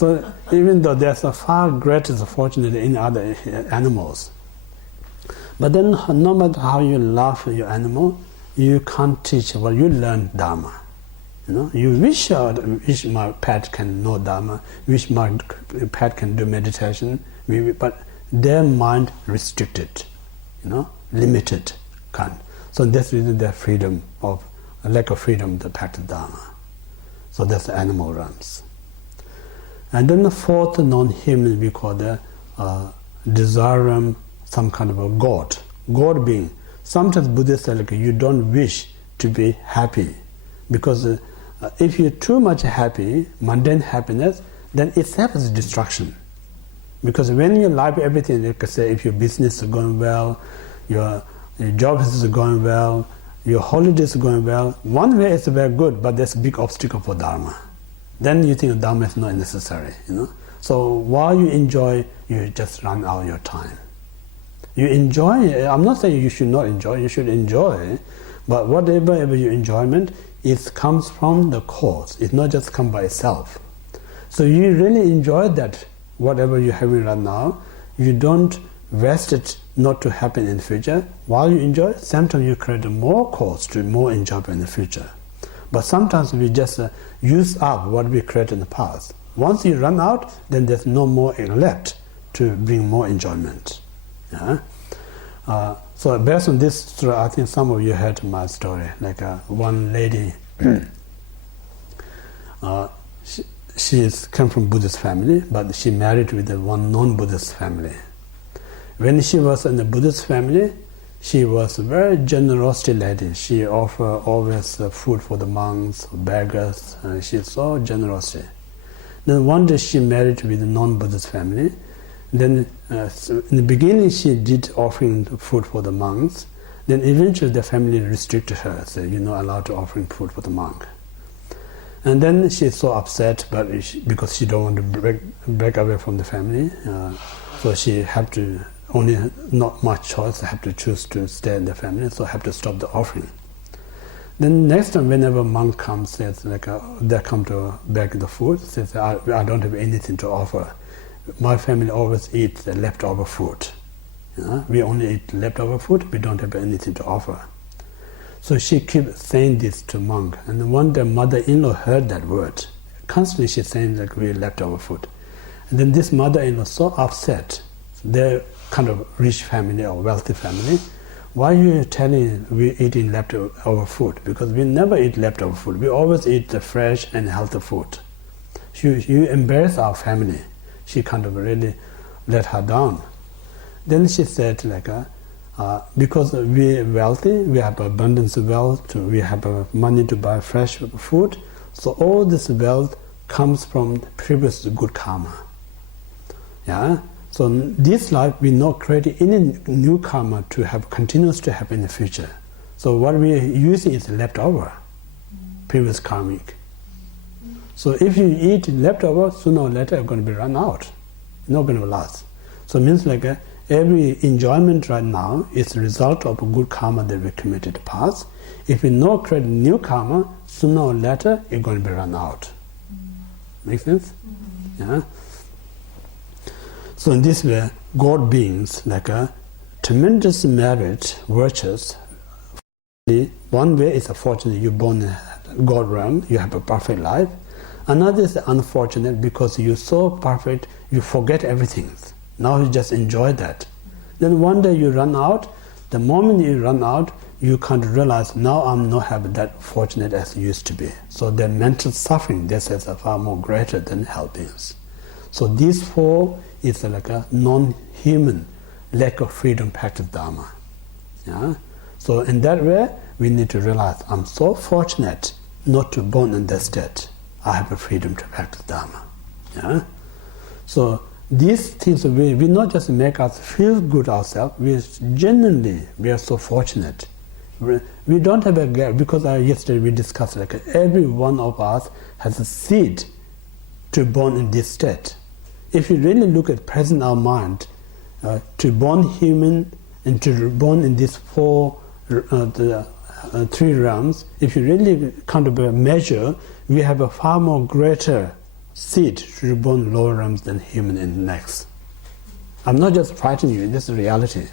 So even though there's a far greater fortune in other animals, but then no matter how you love your animal, you can't teach. Well, you learn Dharma. You know, you wish my pet can know Dharma, wish my pet can do meditation, but their mind restricted, you know, limited, can't. So that's really their freedom of lack of freedom to practice Dharma. So that's the animal realms. And then the fourth non-human we call the desire realm, some kind of a God. God being. Sometimes Buddhists say like you don't wish to be happy, because if you're too much happy, mundane happiness, then itself is destruction. Because when your life, everything, like I say, if your business is going well, your job is going well, your holidays are going well, one way it's very good, but there's a big obstacle for Dharma. Then you think Dharma is not necessary, you know. So while you enjoy, you just run out your time. You enjoy, I'm not saying you should not enjoy, you should enjoy, but whatever your enjoyment, it comes from the cause. It's not just come by itself. So you really enjoy that, whatever you're having right now, you don't waste it not to happen in the future. While you enjoy, sometimes you create more cause to more enjoyment in the future. But sometimes we just use up what we created in the past. Once you run out, then there's no more left to bring more enjoyment. Yeah? So based on this story, I think some of you heard my story. Like one lady, she came from Buddhist family, but she married with one non-Buddhist family. When she was in the Buddhist family, she was a very generous lady. She offered always food for the monks, beggars. She's so generous. Then one day she married with a non-Buddhist family. Then in the beginning she did offering food for the monks. Then eventually the family restricted her, so you're not allowed to offering food for the monk. And then she's so upset, but because she don't want to break away from the family, so she had to, only not much choice, have to choose to stay in the family, so have to stop the offering. Then next time, whenever monk comes, says like they come to beg the food, says I don't have anything to offer. My family always eats the leftover food. You know? We only eat leftover food. We don't have anything to offer. So she keeps saying this to monk, and one day mother-in-law heard that word. Constantly she's saying like we leftover food, and then this mother-in-law so upset. They're kind of rich family or wealthy family. Why are you telling we're eating leftover food? Because we never eat leftover food. We always eat the fresh and healthy food. You embarrass our family. She kind of really let her down. Then she said like, because we're wealthy, we have abundance of wealth, we have money to buy fresh food, so all this wealth comes from previous good karma. Yeah? So in this life, we're not creating any new karma to have continuous to happen in the future. So what we're using is leftover, previous karmic. So if you eat leftover, sooner or later it's going to be run out. It's not going to last. So it means like every enjoyment right now is a result of a good karma that we committed in the past. If we not create new karma, sooner or later it's going to be run out. Make sense? Yeah. So in this way, God beings like a tremendous merit, virtues. One way is fortunate, you're born in God realm, you have a perfect life. Another is unfortunate because you're so perfect, you forget everything. Now you just enjoy that. Then one day you run out. The moment you run out, you can't realize now I'm not having that fortunate as I used to be. So the mental suffering, this is far more greater than health beings. So these four is like a non-human lack of freedom practice Dharma. Yeah? So in that way, we need to realize I'm so fortunate not to born in that state. I have a freedom to practice Dharma. Yeah? So these things, we not just make us feel good ourselves, we are so fortunate. We don't have a gap, because yesterday we discussed like every one of us has a seed to born in this state. If you really look at present our mind, to born human and to born in these three realms, if you really kind of measure, we have a far more greater seed to reborn lower realms than human in the next. I'm not just frightening you, this is reality.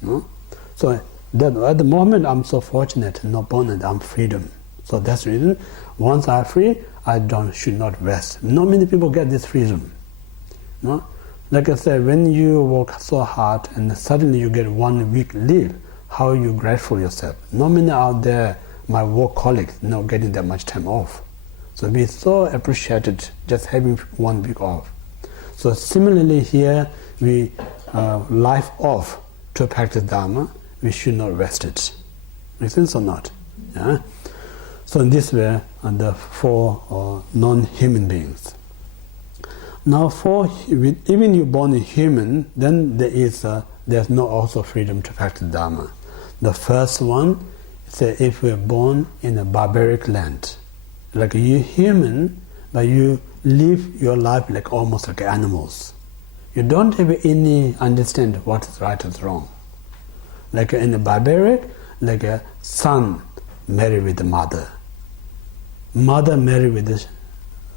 No? So that at the moment I'm so fortunate, not born and I'm freedom. So that's the reason, once I'm free, I should not rest. Not many people get this freedom. No? Like I said, when you work so hard and suddenly you get 1 week leave, how are you grateful yourself? Not many out there, my work colleagues, not getting that much time off. So we so appreciated just having 1 week off. So similarly here, we life off to practice Dharma, we should not rest it. Make sense or not? Yeah? So in this way, the 4 non-human beings. Now, even you born a human, then there's no also freedom to practice Dharma. The first one is if we're born in a barbaric land, like you're human, but you live your life like almost like animals. You don't have any understand what is right and wrong. Like in a barbaric, like a son married with the mother, mother married with the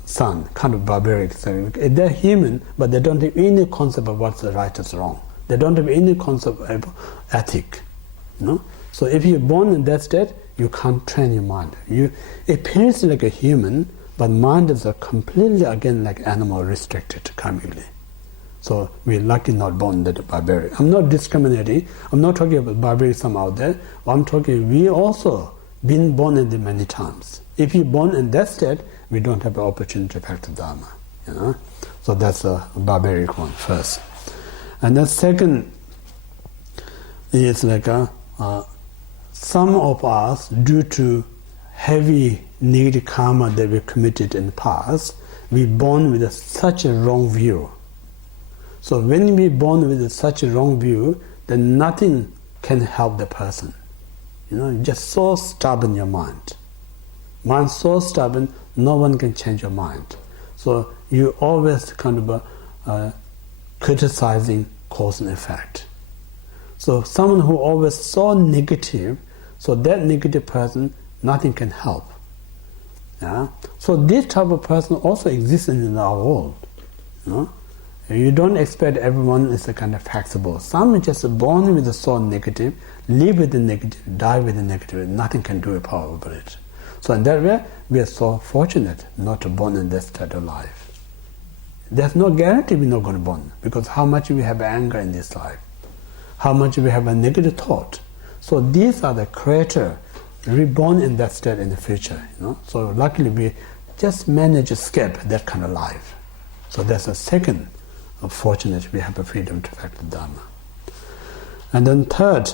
son, kind of barbaric. So they're human, but they don't have any concept of what's right and wrong. They don't have any concept of ethic. No? So if you're born in that state, you can't train your mind. It appears like a human, but mind is completely again like animal, restricted karmically. So we're lucky not born that barbaric. I'm not discriminating. I'm not talking about barbaric some out there. I'm talking we also been born in them many times. If you're born in that state, we don't have the opportunity to practice Dharma. You know? So that's a barbaric one first. And the second is like some of us, due to heavy negative karma that we committed in the past, we born with such a wrong view. So when we born with such a wrong view, then nothing can help the person. You know, you're just so stubborn your mind. Mind so stubborn, no one can change your mind. So you always kind of criticizing cause and effect. So someone who always so negative, so that negative person, nothing can help. Yeah? So this type of person also exists in our world. You know? You don't expect everyone is a kind of flexible. Some are just born with the so negative, live with the negative, die with the negative. Nothing can do about it. So in that way, we are so fortunate not to born in this state of life. There's no guarantee we're not going to born, because how much we have anger in this life, how much we have a negative thought. So these are the creator reborn in that state in the future. You know? So luckily we just manage to escape that kind of life. So that's a second. Fortunate we have the freedom to practice Dharma. And then third,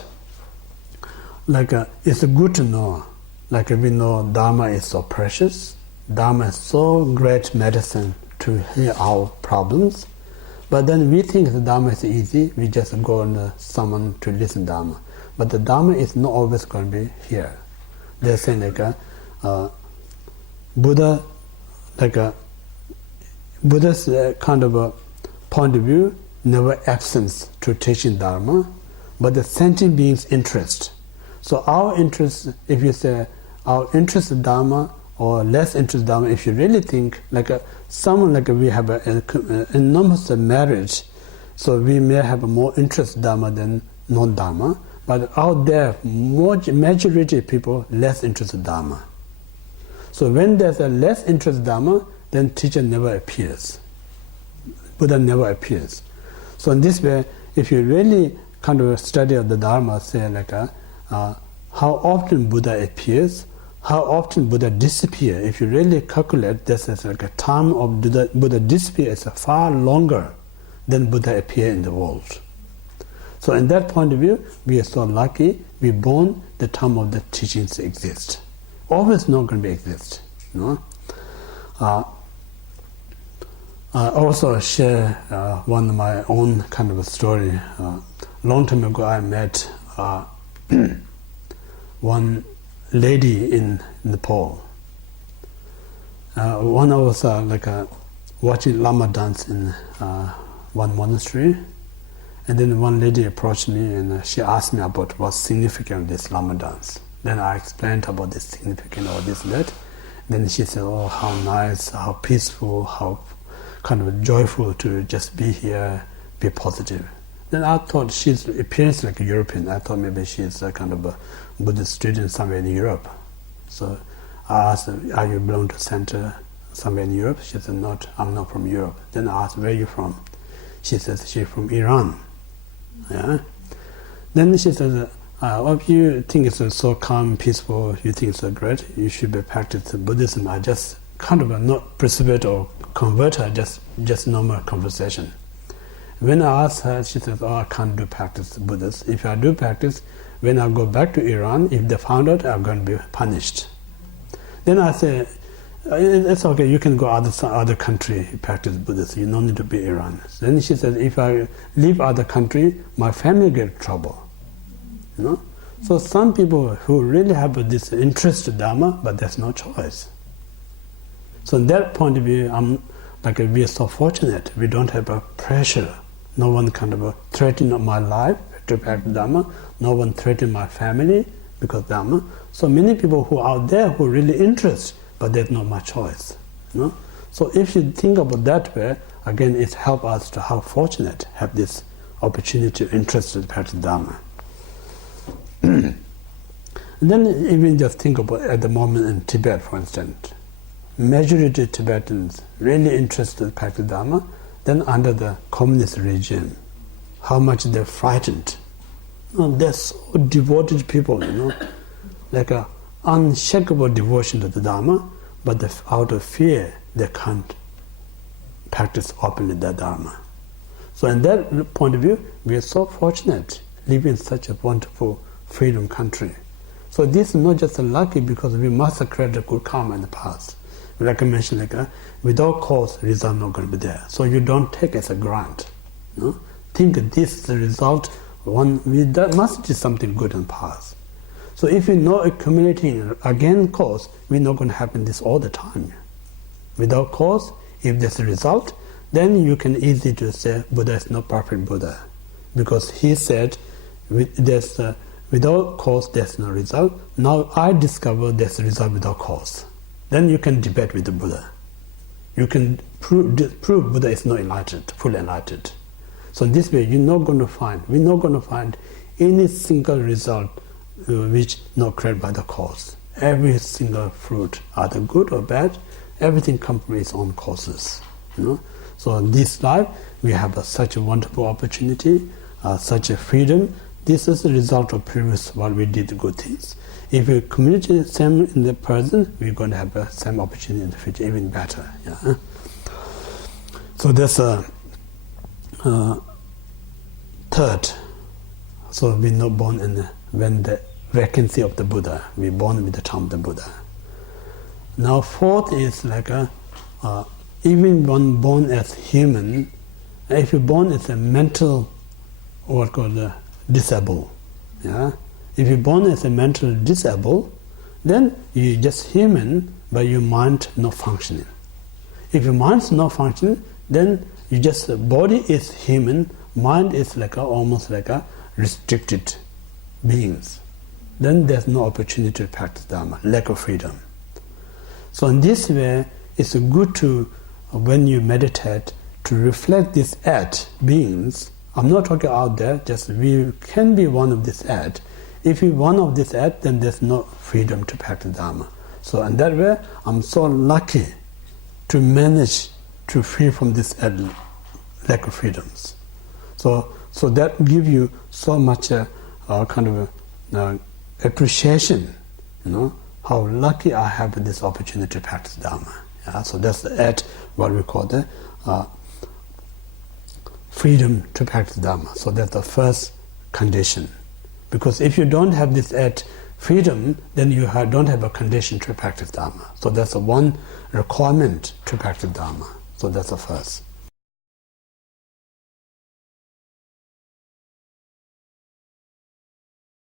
like it's good to know, like we know Dharma is so precious, Dharma is so great medicine to heal our problems, but then we think the Dharma is easy, we just go on someone to listen Dharma. But the Dharma is not always going to be here. They're saying like Buddha, like Buddha's kind of a point of view, never absence to teaching Dharma, but the sentient being's interest. So our interest, if you say our interest in Dharma or less interest in Dharma, if you really think like someone like we have an enormous marriage, so we may have more interest in Dharma than non-Dharma, but out there, majority of people less interest in Dharma. So when there's a less interest in Dharma, then teacher never appears. Buddha never appears. So in this way, if you really kind of study of the Dharma, say like how often Buddha appears, how often Buddha disappears, if you really calculate this as like a time of Buddha disappear is far longer than Buddha appear in the world. So in that point of view, we are so lucky, we born the time of the teachings exist. Always not going to be exist. You know? I also share one of my own kind of a story. Long time ago, I met one lady in Nepal. One of us watching Lama dance in one monastery, and then one lady approached me and she asked me about what's significant of this Lama dance. Then I explained about the significance of this and that, Then she said, oh, how nice, how peaceful, how kind of joyful to just be here, be positive. Then I thought she appears like a European. I thought maybe she's a kind of a Buddhist student somewhere in Europe. So I asked her, are you belong to center somewhere in Europe? She said, not, I'm not from Europe. Then I asked, where are you from? She said, she's from Iran. Yeah. Then she said, if you think it's so calm, peaceful, you think it's so great, you should be practicing Buddhism. I just kind of not participate or convert her, just normal conversation. When I asked her, she said, oh, I can't do practice Buddhist. If I do practice, when I go back to Iran, if they found out, I'm going to be punished. Then I said, it's okay, you can go other country, practice Buddhist, you don't need to be Iran. Then she said, if I leave other country, my family get in trouble. You know? So some people who really have this interest in Dharma, but there's no choice. So in that point of view, we are so fortunate. We don't have a pressure. No one kind of threatening my life to practice Dharma. No one threatening my family because Dharma. So many people who are out there who are really interested, but there's not much choice. You know? So if you think about that way, again, it helps us to how fortunate have this opportunity, interest in practice Dharma. And then even just think about at the moment in Tibet, for instance, majority of Tibetans really interested in practice Dharma. Then under the communist regime, how much they're frightened. You know, they're so devoted people, you know, like a unshakable devotion to the Dharma, but out of fear they can't practice openly the Dharma. So in that point of view, we are so fortunate living in such a wonderful freedom country. So this is not just lucky because we must have created good karma in the past. Like I mentioned, without cause, result not going to be there. So you don't take it as a grant. You know? Think this is the result. That must be something good in the past. So if you know accumulating again cause, we're not going to happen this all the time. Without cause, if there's a result, then you can easily just say Buddha is not perfect Buddha, because he said without cause there's no result. Now I discover there's a result without cause. Then you can debate with the Buddha. You can prove Buddha is not enlightened, fully enlightened. So in this way, we're not going to find any single result which not created by the cause. Every single fruit, either good or bad, everything comes from its own causes. You know? So in this life, we have such a wonderful opportunity, such a freedom. This is the result of previous while we did good things. If we communicate the same in the present, we're going to have the same opportunity in the future, even better. Yeah? So that's a third. So we're not born when the vacancy of the Buddha. We're born with the time of the Buddha. Now fourth is even when born as human, if you're born as a mental, what called disabled, yeah. If you're born as a mental disabled, then you're just human, but your mind not functioning. If your mind's not functioning, then you just body is human, mind is almost like a restricted beings. Then there's no opportunity to practice Dharma, lack of freedom. So in this way, it's good to, when you meditate, to reflect this at beings. I'm not talking out there, just we can be one of this at. If you're one of this at, then there's no freedom to practice Dharma. So in that way, I'm so lucky to manage to free from this lack of freedoms. So that gives you so much appreciation, you know, how lucky I have this opportunity to practice Dharma. Yeah? So that's the what we call the freedom to practice Dharma. So that's the first condition. Because if you don't have this freedom, then you don't have a condition to practice Dharma. So that's the one requirement to practice Dharma. So that's the first.